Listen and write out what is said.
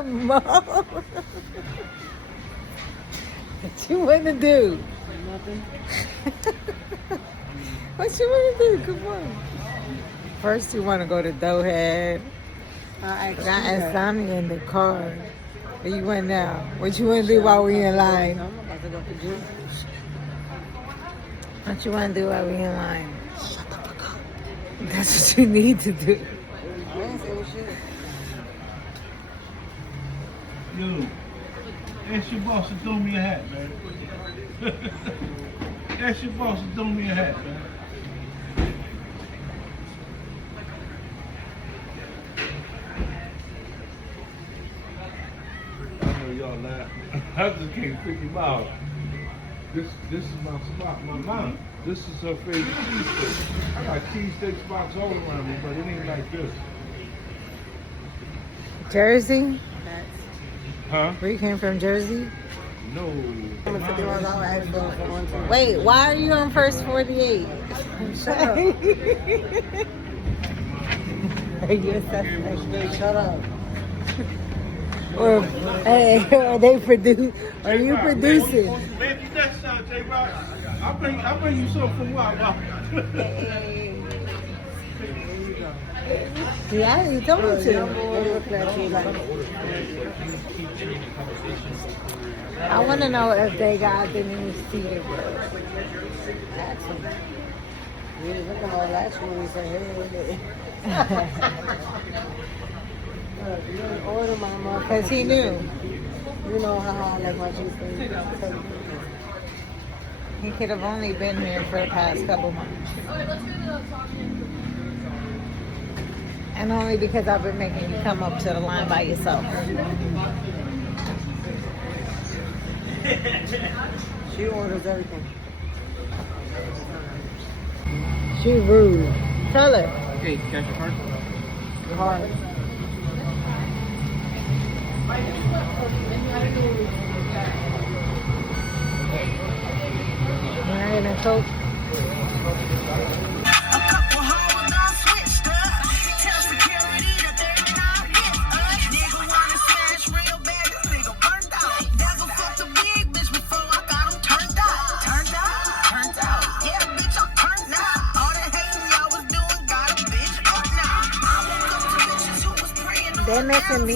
Come on. What you want to do? Nothing. What you want to do? Come on. First, you want to go to Doughhead. I Got Asami in the car. Where you went now? What you want to do while we in line? I'm about to go to juice. What you want to do while we in line? Shut the fuck up. That's what you need to do. I didn't say shit. Yo, ask your boss to throw me a hat, man. Ask your boss to throw me a hat, man. I know y'all laugh. I just can't figure him out. This is my spot, my mom. This is her favorite cheesesteak. I got cheesesteak spots all around me, but it ain't like this. Jersey? Huh? Where you came from, Jersey? No. Wait, why are you on first 48? Shut up. Shut up. Or, hey, are they produce? Are you producing? Maybe next time, J-Rock, I'll bring you something from Wawa. Yeah, you told me to. I want to know if they got the new Cedar Brook. Yeah, look at all that shit. Say, hey. You didn't order my motherfucker. Because he knew. You know how I like my cheesesteak. He could have only been here for the past couple months. And only because I've been making you come up to the line by yourself. She orders everything. She rude. Tell her. Hey, got your card? Hard. Alright, and Coke. They're missing me.